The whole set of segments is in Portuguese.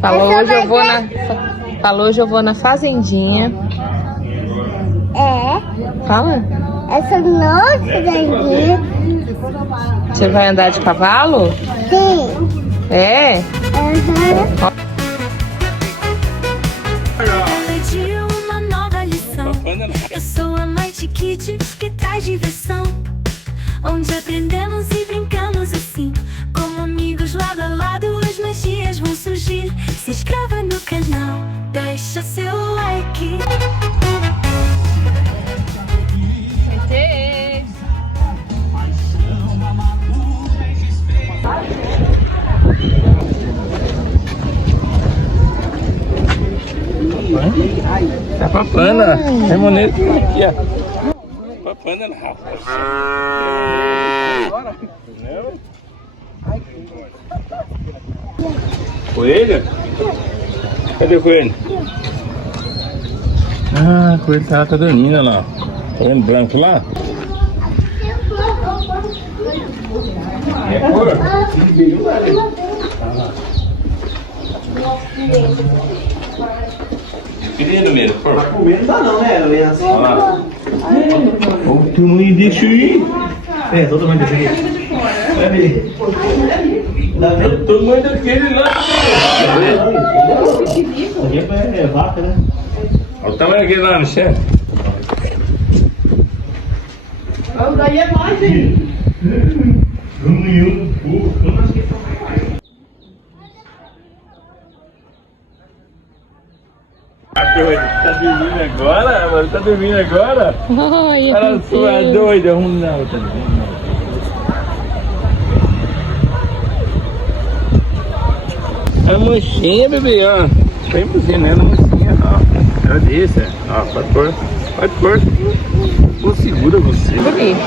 Falou, hoje eu vou na... Falou, hoje eu vou na fazendinha. É. Fala. Essa nossa fazendinha. Você vai andar de cavalo? Sim. É? Uhum. Aprendi uma nova lição. Eu sou a Mighty Kids que traz diversão, onde aprendemos e brincamos assim, como amigos lado a lado. As magias vão surgir. Se inscreva no canal, deixa seu like. Tá papana, é moneta aqui, ó. Papana não. Coelho? Cadê o coelho? Ah, o coelho tá dormindo, olha lá. Tá vendo branco lá? É cor? Queria no meio, por favor. Comer não dá não, né? Olha lá. Olha o tamanho desse aí. É, todo mundo desse aqui. Olha o tamanho daquele lá. É vaca, né? Olha o tamanho daquele lá, Michel. Daí é mais, hein? Tá dormindo agora, mano? Tá dormindo agora? Oi, Ela sua é doida, não, tá dormindo. É manchinha, bebê, ó. Bem buzinando, manchinha, ó. Ela disse, ó, pode pôr. Pode pôr. Vou segura você. Bonito.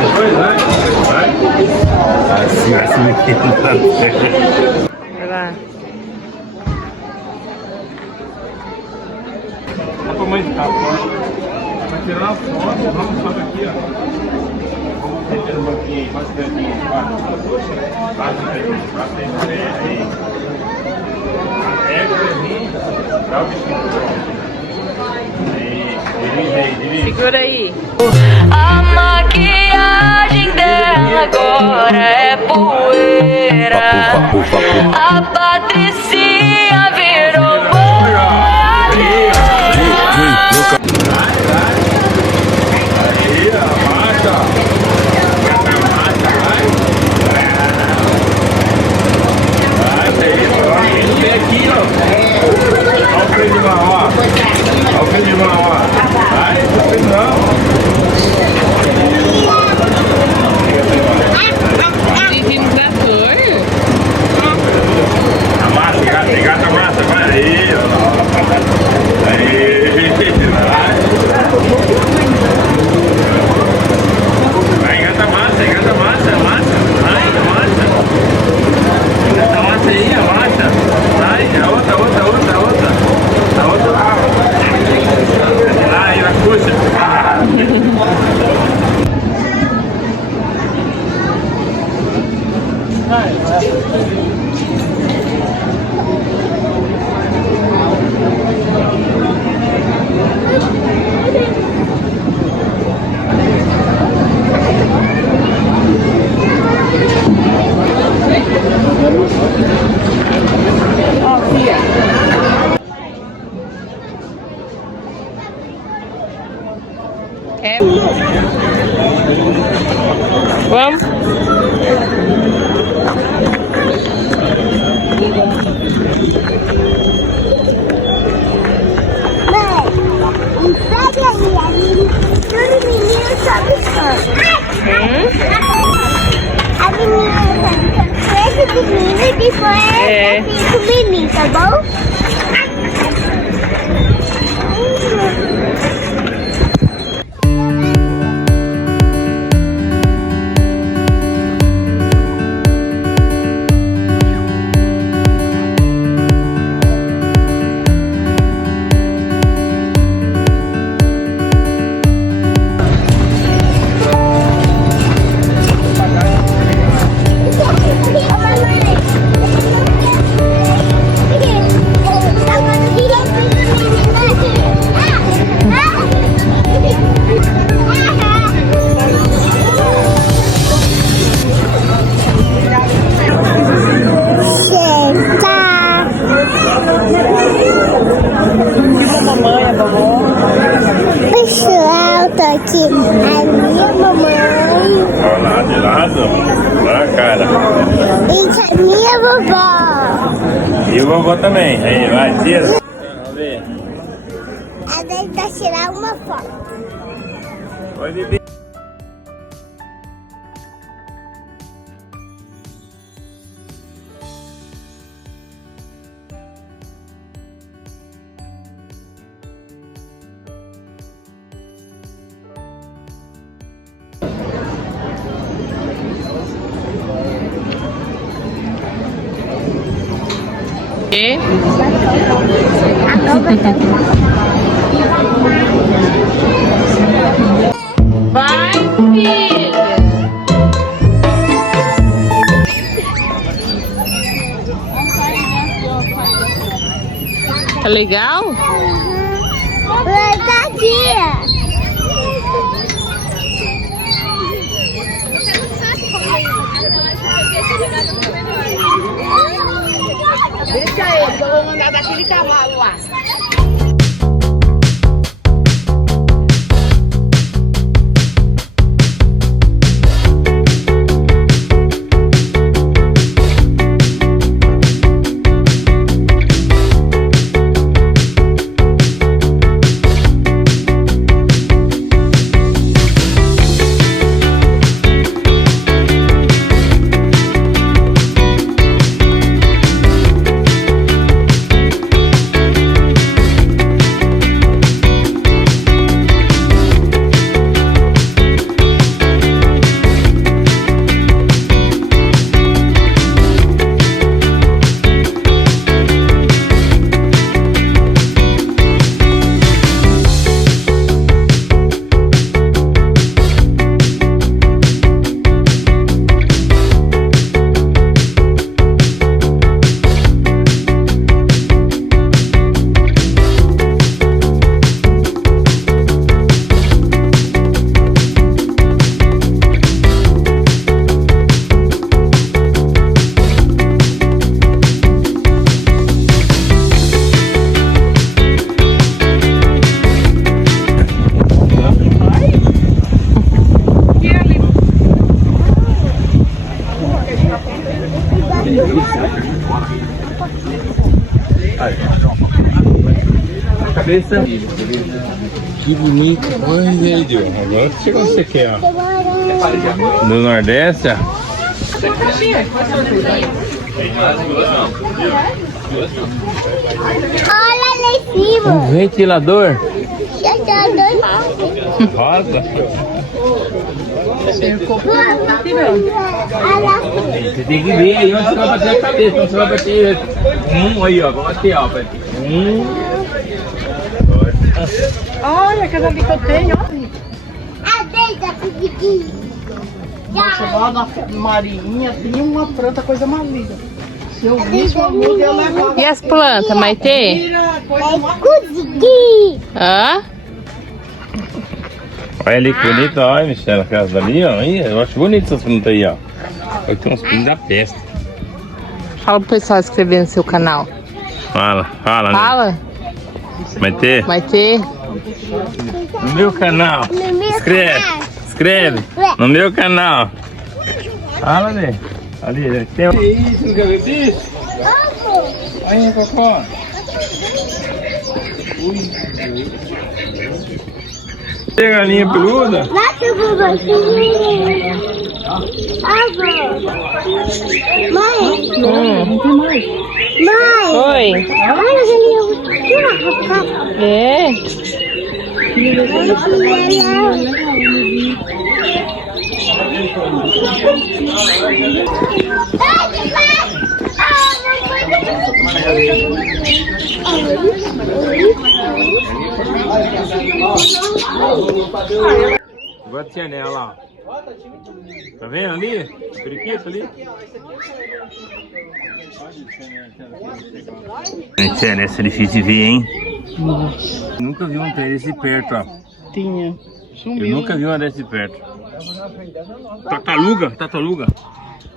Depois vai, vai. Assim menino tá certo. Vai lá. Dá pra mãe ficar fora. Vai tirar uma foto, vamos só aqui, ó. Vamos meter um pouquinho, bastante. Segura aí. A maquiagem dela agora é poeira. A Patricinha virou Aí, ó, marcha. Vem aqui, ó. Olha o freio de mão, ó. Olha o freio de mão, ó. Vai, não freio não. Dirigir no trator? A massa, engata a massa, vai aí, ó. Aí, vai. Vai, engata a massa, massa. Vai, massa. Engata a massa aí, a massa. Vai, a outra. A outra lá. Aí, na coxa. É. Vamos. Mãe, pega aí, todo menino sobe fã. A menina sobe fã, esse menino e depois assim com o menino, tá bom? Gente, a minha mamãe. Olha lá, de lado. Olha a cara. Gente, a minha vovó. E o vovô também. Aí, vai, tira. Vamos ver. A gente vai tirar uma foto. Oi, Bibi. E? Vai, filha! Tá legal? Tá aqui. Deixa ele, que eu vou mandar daquele cavalo lá. Cabeça. Que bonito. Olha aí, Diogo. Agora chegou onde você quer, ó. Do Nordeste, ó. Olha lá em cima. Um ventilador. Já tá dois. Rosa. Olha Você tem que ver aí onde você vai bater a cabeça. Onde você vai bater. Aí, ó. Vou bater, ó. Olha, aquela ali que eu tenho, ó. a deita pequenininha. Nossa, lá na Marinha tinha uma planta, coisa mais linda. Se eu visse uma muda, eu levava. E as plantas, Maitê? Tira, coisa mais... Consegui. Hã? Olha ali que bonito, olha, Michelle, aquelas ali, ó. Aí, eu acho bonito essas plantas aí, ó. Aí tem uns pinhos da peste. Fala pro pessoal inscrever no seu canal. Fala, fala, né? Fala, Maitê, Maitê. no meu canal. No meu Escreve, canal. escreve. No meu canal. Fala, né? Ali, tem um... Isso, não quer ver isso? Vamos. Aí, Cocó. Tem galinha peluda? Lá tem um bacinho. Avó. Mãe. Mãe. Oi. Olha, galinha. É. Bate nela, ó. Tá vendo ali? O periquito ali? Tiana, essa é difícil de ver, hein? Nunca vi um trem desse perto, ó. Tinha. Sumiu. Eu nunca vi uma desse perto. Tartaruga, tartaruga.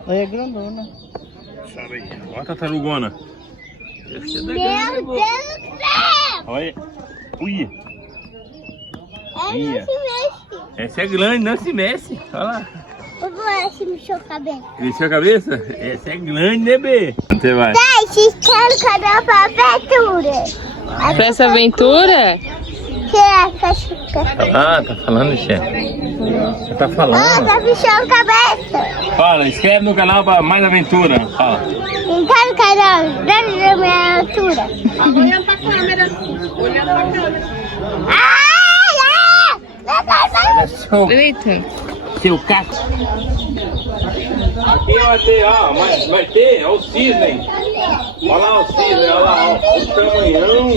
Ela é grandona. Sabe aí, olha a tartarugona. Meu Deus do céu! Olha. Ui. É isso mesmo. Essa é grande, não se mexe. Olha lá. Eu vou se mexer o cabelo. Cresceu a cabeça? Essa é grande, né, Bê? Onde você vai? Pai, se quer o canal pra aventura. Pra essa aventura? Que é, cachorro? Ah, tá falando, chefe. Você tá falando? Tá mexendo a cabeça. Fala, inscreve no canal pra mais aventura. Fala. Então, no canal, dentro da minha altura. Olhando pra câmera. Olhando pra câmera. Eita. Seu caco. Aqui vai ter, ó, vai ter, ó, o cisne. Olha lá o cisne, olha lá, ó, o tamanhão.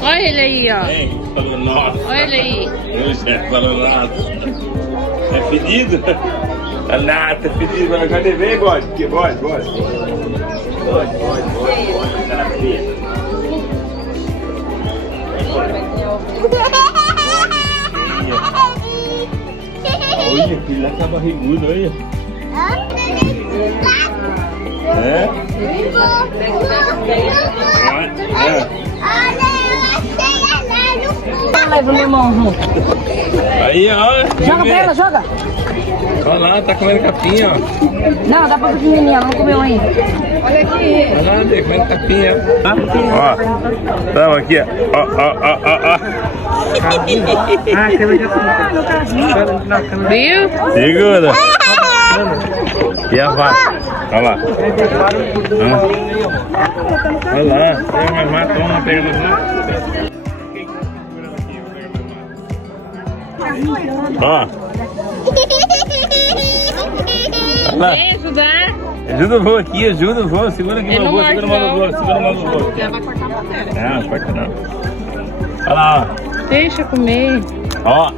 Olha ele aí, ó. Hein, falou nossa. Olha ele aí. O chefe falou nada. É fedido? É nada, é fedido. Cadê? Vem, bode. Aqui, bode. Bode. Tá feia. Olha, filho, lá tá barrigudo, olha. É? Leva o limão junto. Aí, ó. Joga pra ela, joga. Olha lá, tá comendo capinha, ó. Não, dá pra pequenininha, não comeu ainda. Olha aqui. Olha lá, tá comendo capinha. Ó, tamo aqui, ó. Viu? Segura. E a vaca? Olha lá. Olha lá, tem mais mata, uma pegando lá. Ó. Olha lá. Vem ajudar. Ajuda o vô aqui, ajuda o vô. Segura aqui, Ele meu não vô. Segura a mão do vô. Segura a mão do vô. Ela vai cortar a mão dela. Não, corta não. Olha lá, Deixa comer. ó.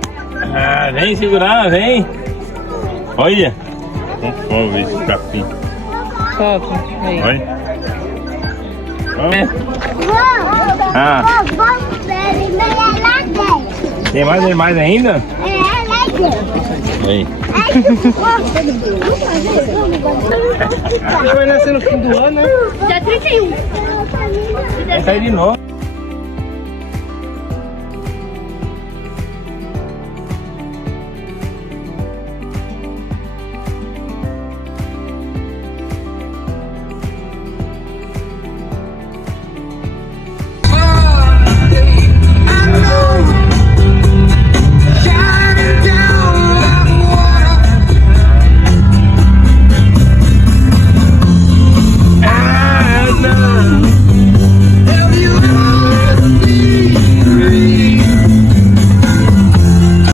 Ah, vem segurar, vem. Olha. Com fome esse capim. Solta. Aí. Olha. Ah. Tem mais animais ainda? Aí. Vai nascer no fim do ano, né? Dia 31. Vai sair de novo.